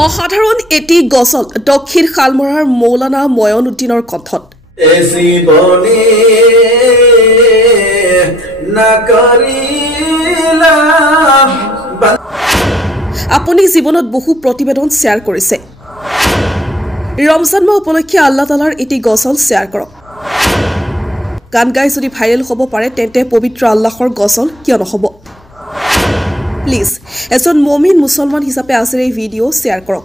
অসাধারণ এটি গজল দক্ষিণ শালমৰাৰ মৌলানা ময়নুদ্দিনৰ কণ্ঠত আপুনি জীৱনত বহু প্ৰতিবেদন শ্বেয়াৰ কৰিছে ৰমজান মাহ উপলক্ষে আল্লাহ তাআলাৰ এটি গজল শ্বেয়াৰ কৰক গান গাই যদি ভাইৰেল হ'ব পাৰে তেন্তে পবিত্ৰ আল্লাহৰ গজল কিয় নহব প্লিজ এজন মুমিন মুছলমান হিচাপে আজিৰ এই ভিডিও শ্বেয়াৰ কৰক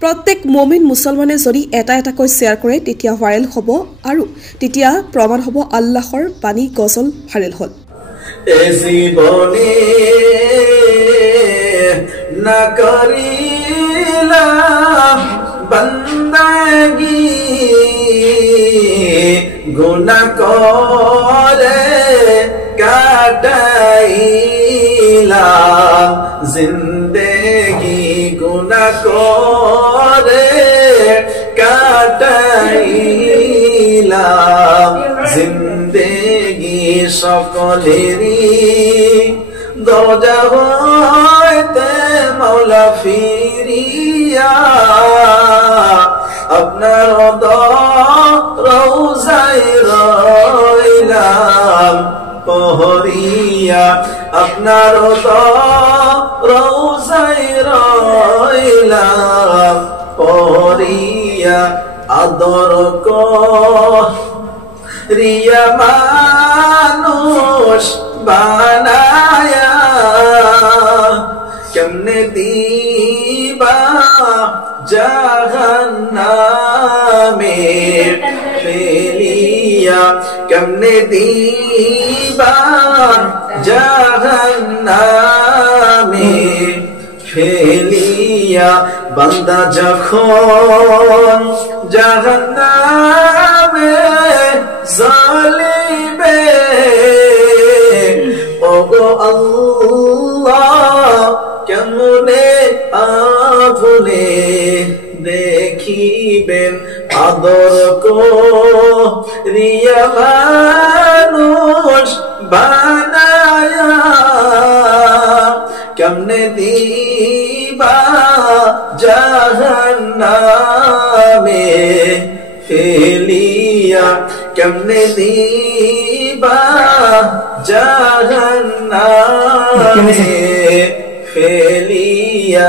প্ৰত্যেক মুমিন মুছলমানে যদি এটা এটাকৈ শ্বেয়াৰ কৰে তেতিয়া ভাইৰেল হ'ব আৰু তেতিয়া প্ৰমাণ হ'ব আল্লাহৰ বাণী গজল ভাইৰেল হ'ল না করিলাম বন্দগি গুনাহ করে কাটাইলাম জিন্দেগি গুনাহ করে কাটাইলাম জিন্দেগি সকলেরই দরজা হইতে মৌলা ফিরিয়া আপনার রওজায় রইলাম পহরিয়া আপনার রওজায় রইলাম পহরিয়া আদর করিয়া মানুষ বানায়া কেমনে দিবা জাহান্নামে ফেলিয়া কেমনে দিবা জাহান্নামে ফেলিয়া বান্দা যখন জাহান্নামে জালিবে ওগো আল্লাহ কেমনে আধুনে দেখিবেন আদর করিয়া মানুষ বানায়া কেমনে দিবা জাহান্নামে ফেলিয়া কেমনে দিবা জাহান্নামে ফেলিয়া